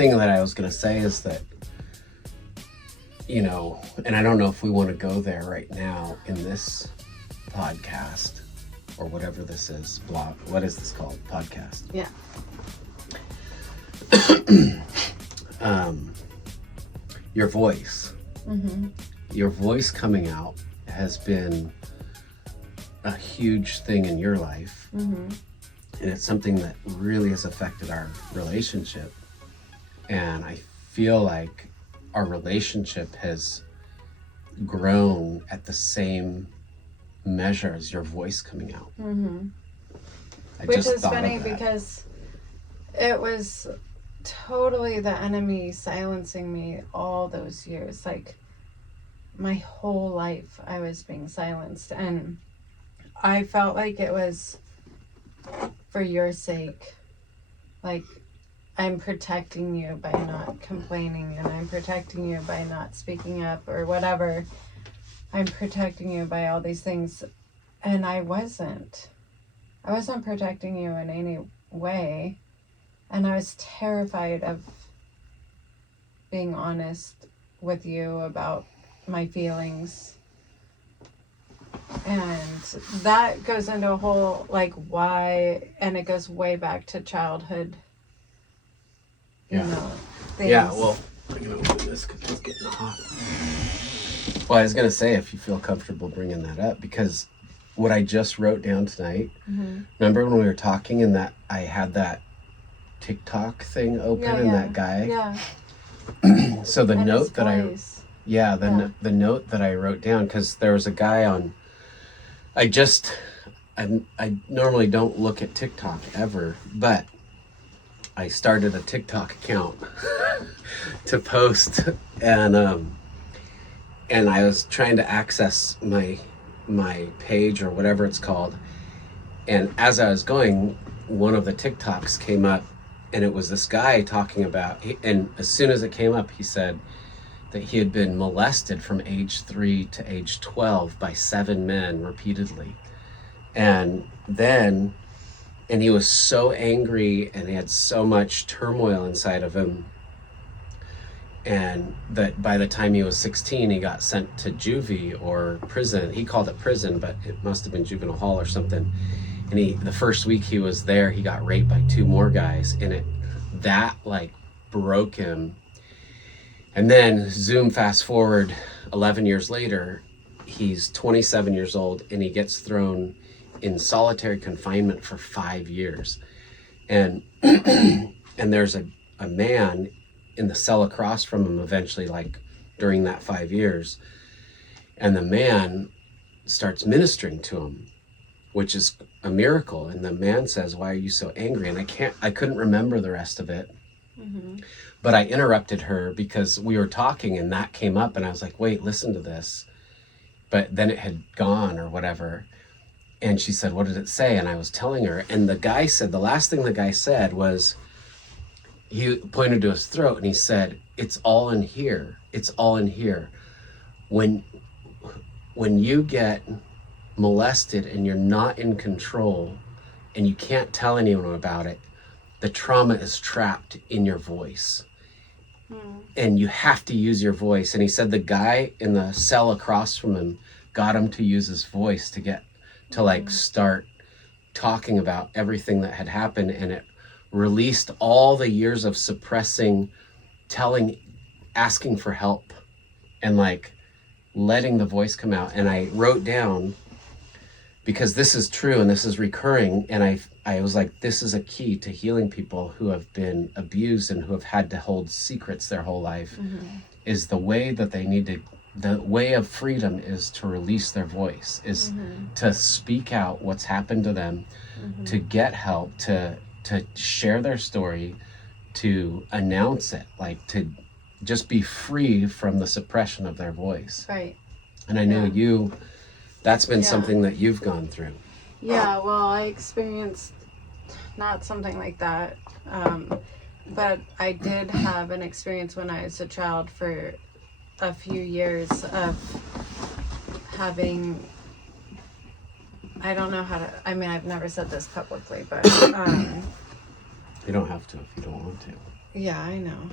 thing that I was going to say is that, you know, and I don't know if we want to go there right now in this podcast or whatever this is, blog. What is this called? Podcast. Yeah. Your voice. Mm-hmm. Your voice coming out has been a huge thing in your life. Mm-hmm. And it's something that really has affected our relationship. And I feel like our relationship has grown at the same measure as your voice coming out. Mm-hmm. I Which just is thought funny of that. because it was totally the enemy silencing me all those years. Like, my whole life I was being silenced, and I felt like it was for your sake. Like, I'm protecting you by not complaining, and I'm protecting you by not speaking up or whatever. I'm protecting you by all these things, and I wasn't protecting you in any way. And I was terrified of being honest with you about my feelings. And that goes into a whole, like, why, and it goes way back to childhood, you know, things. Yeah, well, I'm going to open this because it's getting hot. Well, I was going to say, if you feel comfortable bringing that up, because what I just wrote down tonight, remember when we were talking and that I had that TikTok thing open and that guy? Yeah. So the And note that voice. the note that I wrote down, because there was a guy on, I normally don't look at TikTok ever, but I started a TikTok account to post, and I was trying to access my page or whatever it's called, and as I was going, one of the TikToks came up, and it was this guy talking about, and as soon as it came up, he said that he had been molested from age 3 to age 12 by 7 men repeatedly. And he was so angry, and he had so much turmoil inside of him, and that by the time he was 16, he got sent to juvie or prison. He called it prison, but it must have been juvenile hall or something. And the first week he was there, he got raped by 2 more guys, and that like broke him. And then zoom fast forward 11 years later, he's 27 years old, and he gets thrown in solitary confinement for 5 years. And and there's a man in the cell across from him eventually, like during that 5 years, and the man starts ministering to him, which is a miracle. And the man says, "Why are you so angry?" And I couldn't remember the rest of it. But I interrupted her because we were talking and that came up, and I was like, wait, listen to this. But then it had gone or whatever. And she said, what did it say? And I was telling her, and the guy said, the last thing the guy said was, he pointed to his throat and he said, "It's all in here. It's all in here. When you get molested and you're not in control and you can't tell anyone about it, the trauma is trapped in your voice. And you have to use your voice." And he said the guy in the cell across from him got him to use his voice to like start talking about everything that had happened, and it released all the years of suppressing, asking for help, and like letting the voice come out. And I wrote down, because this is true and this is recurring, and I was like, this is a key to healing people who have been abused and who have had to hold secrets their whole life, is the way that they need to, the way of freedom is to release their voice, is to speak out what's happened to them, to get help, to share their story, to announce it, like to just be free from the suppression of their voice. Right. And I know that's been something that you've gone through. Yeah, well, I experienced not something like that, but I did have an experience when I was a child for a few years of having, I don't know how to, I've never said this publicly, but You don't have to if you don't want to. Yeah, I know.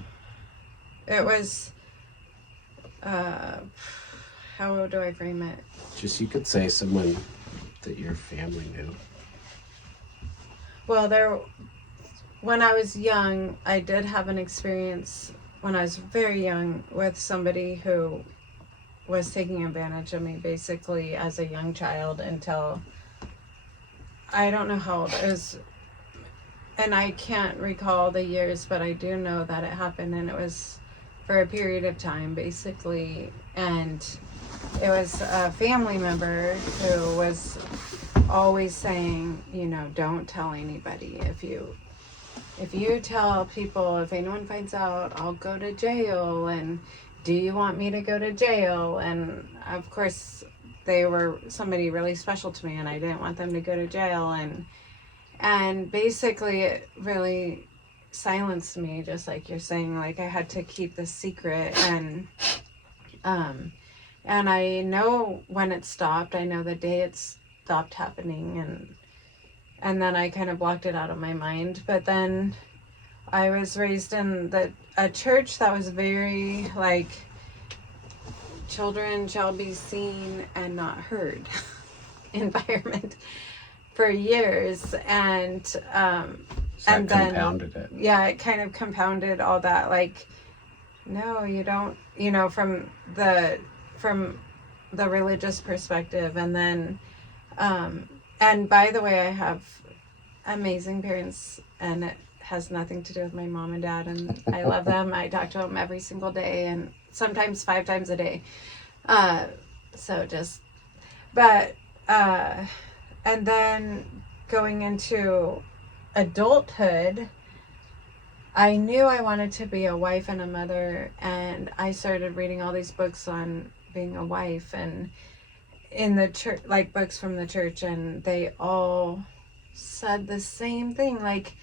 It was, how do I frame it? Just, you could say someone that your family knew. Well, when I was young, I did have an experience when I was very young with somebody who was taking advantage of me basically as a young child until I don't know how old it was, and I can't recall the years, but I do know that it happened, and it was for a period of time basically. And it was a family member who was always saying, don't tell anybody. If you tell people, if anyone finds out, I'll go to jail. And do you want me to go to jail? And of course, they were somebody really special to me, and I didn't want them to go to jail. And basically, it really silenced me, just like you're saying. Like, I had to keep the secret. And I know when it stopped. I know the day it stopped happening, and then I kind of blocked it out of my mind. But then I was raised in a church that was very like, children shall be seen and not heard environment for years. And So and that then compounded it. yeah, it kind of compounded all that. Like, no, you don't, from the religious perspective. And then and by the way, I have amazing parents, and it has nothing to do with my mom and dad, and I love them. I talk to them every single day, and sometimes 5 times a day. So just, but and then going into adulthood, I knew I wanted to be a wife and a mother, and I started reading all these books on being a wife, and in the church, like books from the church, and they all said the same thing. Like,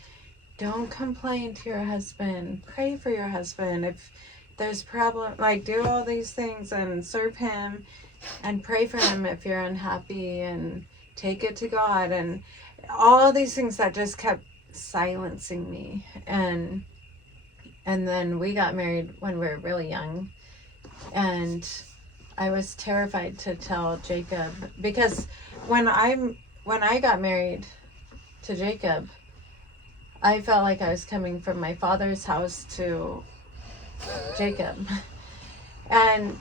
don't complain to your husband, pray for your husband. If there's problem, like, do all these things and serve him and pray for him if you're unhappy, and take it to God, and all these things that just kept silencing me. And then we got married when we were really young, and I was terrified to tell Jacob, because when I got married to Jacob, I felt like I was coming from my father's house to Jacob. And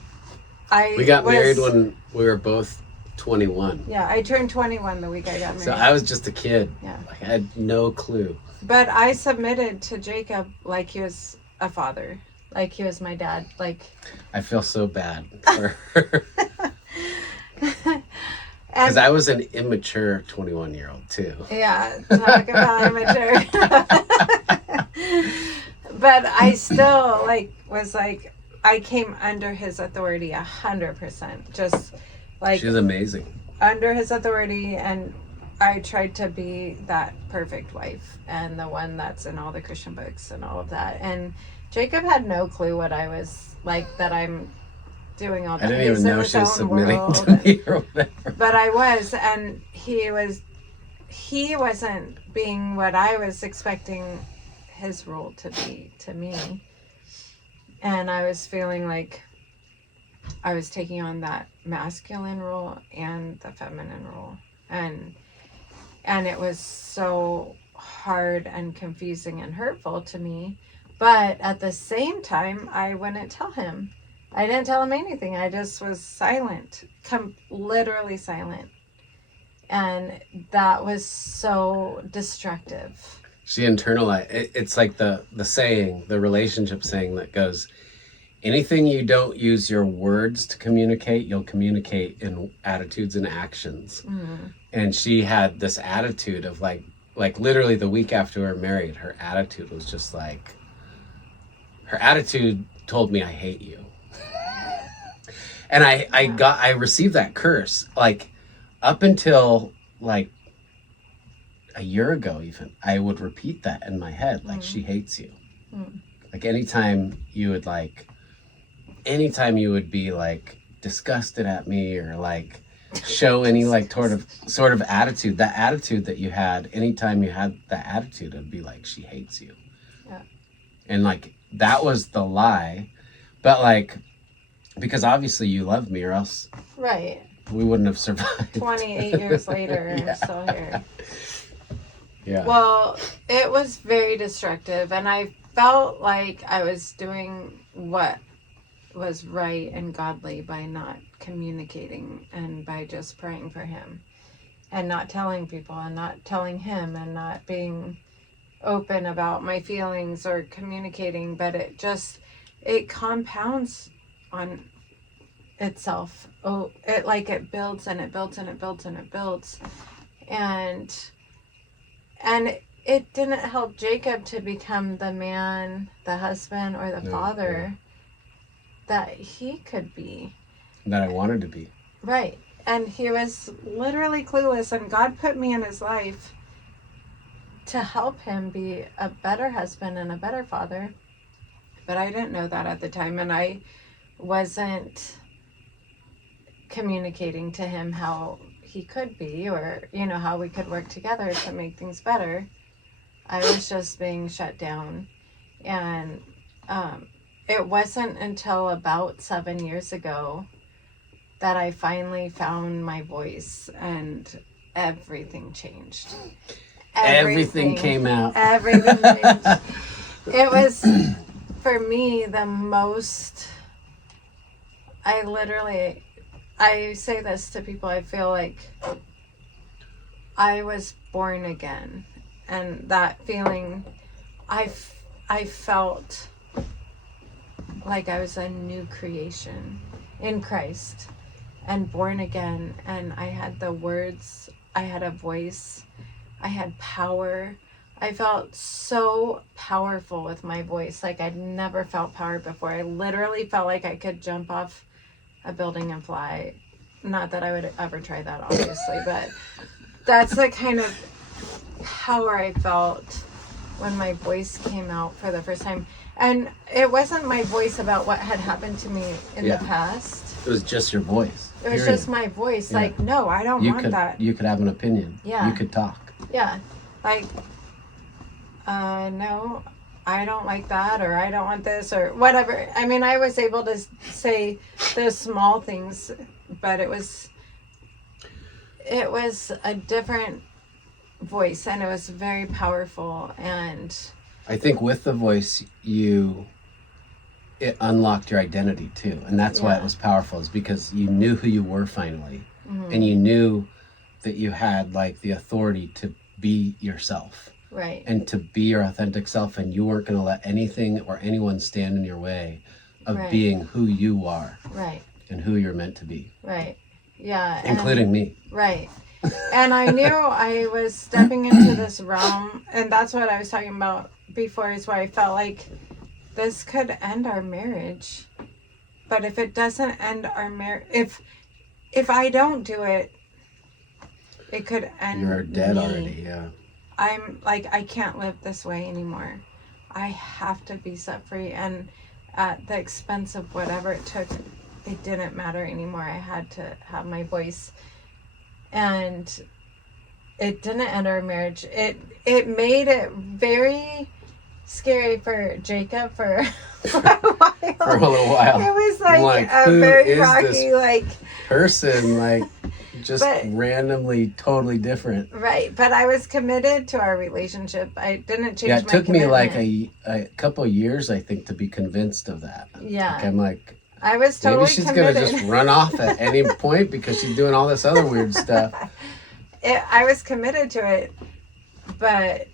We got married when we were both 21. Yeah, I turned 21 the week I got married. So I was just a kid. Yeah. I had no clue. But I submitted to Jacob like he was a father, like he was my dad. Like, I feel so bad for her. Because and I was an immature 21-year-old too. yeah, talk about immature. But I still was like, I came under his authority 100%. Just like, She's amazing. under his authority, and I tried to be that perfect wife and the one that's in all the Christian books and all of that. And Jacob had no clue what I was like, that I'm doing all that. I didn't even know she was submitting to me or whatever. But I was, and he wasn't being what I was expecting his role to be to me. And I was feeling like I was taking on that masculine role and the feminine role. And it was so hard and confusing and hurtful to me. But at the same time, I wouldn't tell him. I didn't tell him anything. I just was silent, literally silent. And that was so destructive. She internalized. It's like the saying, the relationship saying that goes, anything you don't use your words to communicate, you'll communicate in attitudes and actions. Mm-hmm. And she had this attitude of like literally the week after we were married, her attitude was just like, her attitude told me I hate you. And I received that curse, like up until like a year ago even, I would repeat that in my head, like, she hates you. Like anytime you would be like disgusted at me or like show any like sort of attitude, that attitude that you had, anytime you had that attitude, it'd be like, she hates you. Yeah. And like, that was the lie. But like, because obviously you love me, or else Right. we wouldn't have survived. 28 years later, I'm still here. Yeah. Well, it was very destructive, and I felt like I was doing what was right and godly by not communicating and by just praying for him and not telling people and not telling him and not being open about my feelings or communicating. But it compounds on itself. Oh, it builds and it builds and it builds and it builds. And it didn't help Jacob to become the man, the husband, or the father that he could be. That I wanted to be. Right. And he was literally clueless, and God put me in his life to help him be a better husband and a better father. But I didn't know that at the time, and I wasn't communicating to him how he could be, or how we could work together to make things better. I was just being shut down. And it wasn't until about 7 years ago that I finally found my voice, and everything changed. Everything came out. Everything changed. It was, for me, the most, I say this to people, I feel like I was born again. And that feeling, I felt like I was a new creation in Christ and born again. And I had the words, I had a voice, I had power. I felt so powerful with my voice. Like I'd never felt power before. I literally felt like I could jump off a building and fly. Not that I would ever try that, obviously, but that's the kind of power I felt when my voice came out for the first time. And it wasn't my voice about what had happened to me in the past. It was just your voice. It was just my voice. Yeah. Like, no, I don't want that. You could have an opinion. Yeah. You could talk. Yeah. Like, no, I don't like that, or I don't want this, or whatever. I mean, I was able to say those small things, but it was a different voice, and it was very powerful. And I think with the voice, it unlocked your identity too, and that's why it was powerful, is because you knew who you were finally. Mm-hmm. And you knew that you had like the authority to be yourself, right, and to be your authentic self, and you weren't going to let anything or anyone stand in your way of being who you are, right, and who you're meant to be, right, yeah, including me, right. And I knew I was stepping into this realm, and that's what I was talking about before, is where I felt like this could end our marriage. But if it doesn't end our marriage, if I don't do it, it could end. You're dead me. already, yeah. I'm like, I can't live this way anymore. I have to be set free, and at the expense of whatever it took, it didn't matter anymore. I had to have my voice. And it didn't end our marriage. It made it very scary for Jacob for a while. For a little while. It was like a very rocky, person, just randomly totally different. Right, but I was committed to our relationship. I didn't change my commitment. Yeah, it took me like a couple of years, I think, to be convinced of that. Yeah. I'm like, I was totally maybe she's committed. gonna just run off at any point because she's doing all this other weird stuff. I was committed to it, but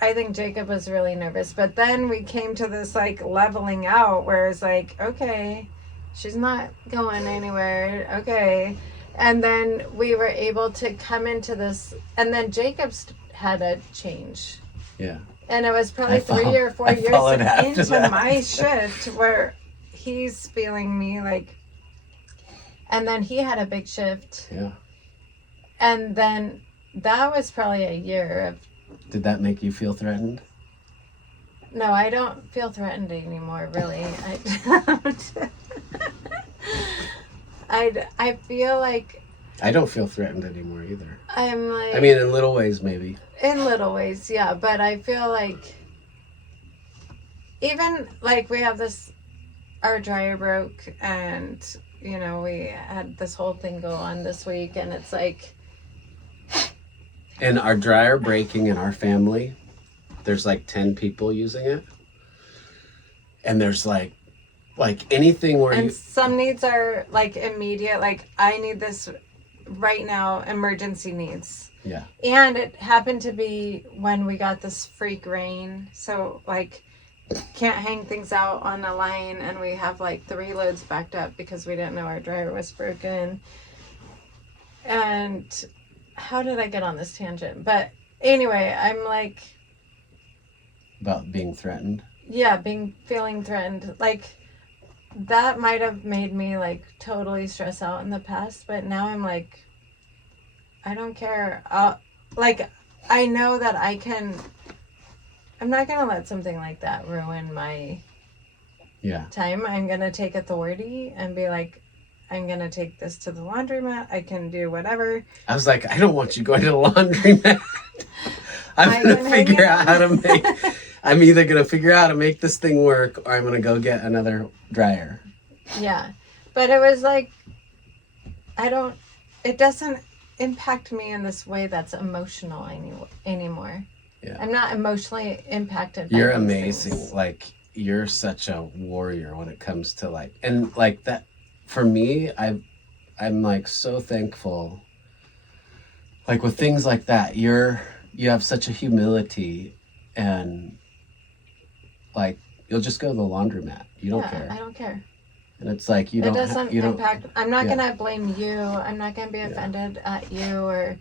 I think Jacob was really nervous. But then we came to this leveling out, where it's like, okay, she's not going anywhere. Okay. And then we were able to come into this, and then Jacob's had a change. Yeah. And it was probably 3 or 4 years into my shift where he's feeling me and then he had a big shift. Yeah. And then that was probably a year of. Did that make you feel threatened? No, I don't feel threatened anymore, really. I don't. I feel like. I don't feel threatened anymore either. I'm like. I mean, in little ways, maybe. In little ways, yeah. But I feel like even like we have this, our dryer broke, and you know, we had this whole thing go on this week, and it's like, And our dryer breaking in our family, there's like 10 people using it. And there's like anything where and you, some needs are like immediate, like I need this right now, emergency needs. yeah. And it happened to be when we got this freak rain, so like can't hang things out on a line, and we have like 3 loads backed up because we didn't know our dryer was broken. And how did I get on this tangent? But anyway, I'm like, About being threatened. yeah, feeling threatened. Like that might have made me like totally stress out in the past, but now I'm like, I don't care. Like I know that I'm not gonna let something like that ruin my time. I'm gonna take authority and be like, I'm gonna take this to the laundromat. I can do whatever. I was like, I don't want you going to the laundromat. I'm gonna figure out how to make. I'm either gonna figure out how to make this thing work, or I'm gonna go get another dryer. Yeah, but it was like, it doesn't impact me in this way that's emotional anymore. Yeah. I'm not emotionally impacted by You're these amazing. things. Like, you're such a warrior when it comes to like, and like that, for me, I'm like so thankful. Like with things like that, you have such a humility, and like, you'll just go to the laundromat. You don't care. I don't care. And it's like, It doesn't impact. I'm not gonna blame you. I'm not gonna be offended at you or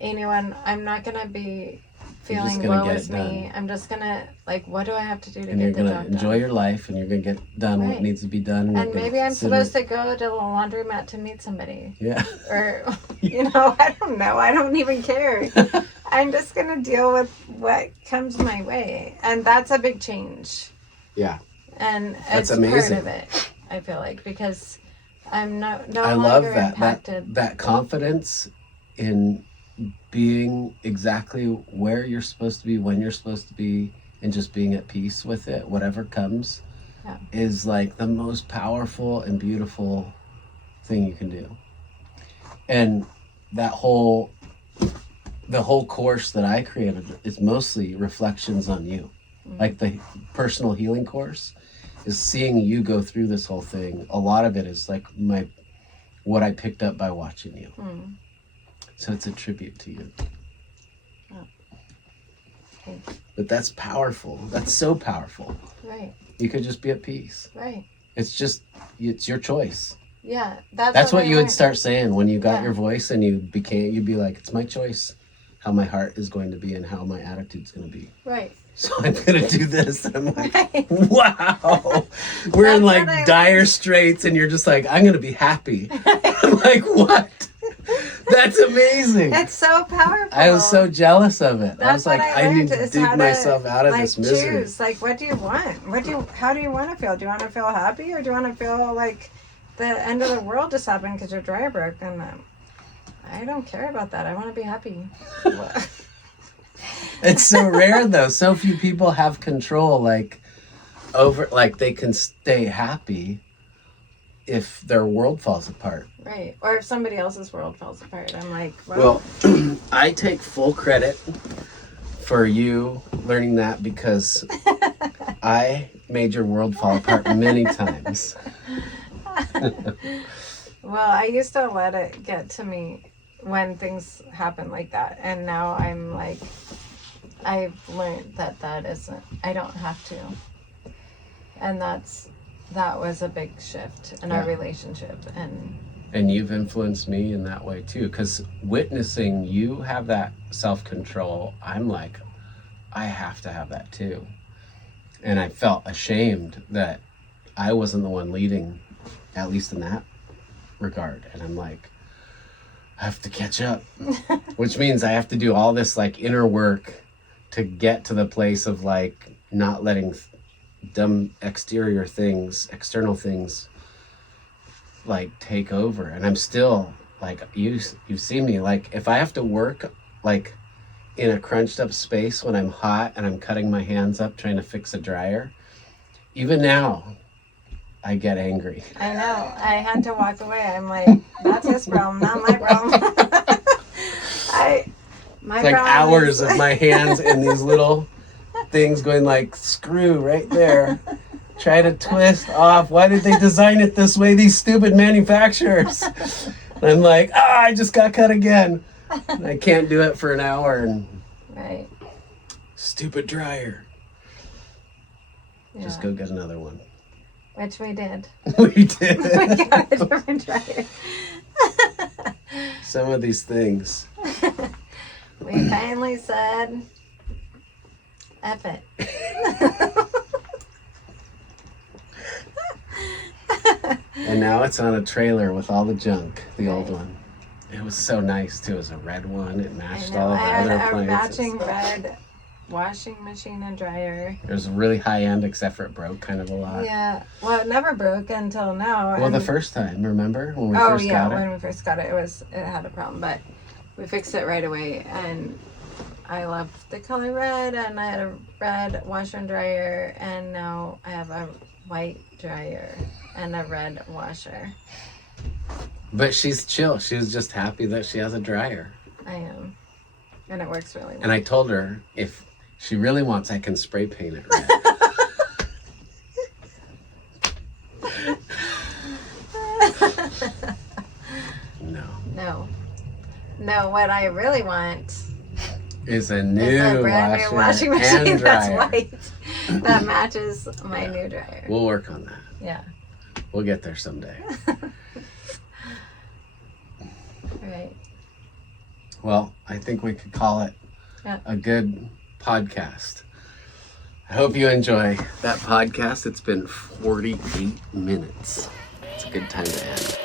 anyone. I'm not gonna be feeling woe is me. I'm just gonna like, what do I have to do to get the job done? And you're gonna enjoy your life, and you're gonna get done what needs to be done. And maybe I'm supposed to go to the laundromat to meet somebody. Yeah. Or, you know, I don't know. I don't even care. I'm just gonna deal with what comes my way, and that's a big change. Yeah. And that's it's amazing. part of it, I feel like, because I'm no I love longer that. impacted. That confidence in being exactly where you're supposed to be, when you're supposed to be, and just being at peace with it, whatever comes, is like the most powerful and beautiful thing you can do. And the whole course that I created is mostly reflections on you. Mm-hmm. Like the personal healing course is seeing you go through this whole thing. A lot of it is like what I picked up by watching you. Mm. So it's a tribute to you. Oh. Okay. But that's powerful. That's so powerful. Right. You could just be at peace. Right. It's your choice. Yeah. That's what you would start saying when you got your voice and you'd be like, it's my choice how my heart is going to be and how my attitude's going to be. Right. So I'm going to do this. And I'm like, wow. We're in like dire straits, and you're just like, I'm going to be happy. I'm like, what? That's amazing. It's so powerful. I was so jealous of it. I was like, I need to dig myself out of this misery. Choose. Like, what do you want? How do you want to feel? Do you want to feel happy, or do you want to feel like the end of the world just happened because your dryer broke? And I don't care about that. I want to be happy. It's so rare though. So few people have control, like they can stay happy if their world falls apart. Right. Or if somebody else's world falls apart. I'm like, well, I take full credit for you learning that, because I made your world fall apart many times. Well, I used to let it get to me when things happen like that. And now I'm like, I've learned that isn't, I don't have to. And that was a big shift in our relationship. And you've influenced me in that way too, because witnessing you have that self-control, I'm like, I have to have that too. And I felt ashamed that I wasn't the one leading, at least in that regard. And I'm like, I have to catch up, which means I have to do all this like inner work to get to the place of like not letting dumb external things like take over. And I'm still like, you've seen me, like if I have to work like in a crunched up space when I'm hot and I'm cutting my hands up trying to fix a dryer, even now, I get angry. I know. I had to walk away. I'm like, that's his problem, not my problem. It's like hours of my hands in these little things going like, screw right there. Try to twist off. Why did they design it this way, these stupid manufacturers? I'm like, I just got cut again. And I can't do it for an hour. And right. Stupid dryer. Yeah. Just go get another one. Which we did. We did. We got a different dryer. Some of these things. We finally said, F it. And now it's on a trailer with all the junk, the old one. It was so nice too. It was a red one. It matched all of the other I had a appliances. matching red washing machine and dryer. It was really high end, except for it broke kind of a lot. Yeah. Well, it never broke until now. Well, the first time, remember when we first got it? When we first got it, it had a problem, but we fixed it right away. And I loved the color red, and I had a red washer and dryer, and now I have a white dryer and a red washer. But she's chill. She was just happy that she has a dryer. I am. And it works really well. And I told her if she really wants, I can spray paint it red. No, what I really want is a is a brand new washing machine that's dryer. white that matches my new dryer. We'll work on that. Yeah. We'll get there someday. Right. Well, I think we could call it a good podcast. I hope you enjoy that podcast. It's been 48 minutes. It's a good time to end.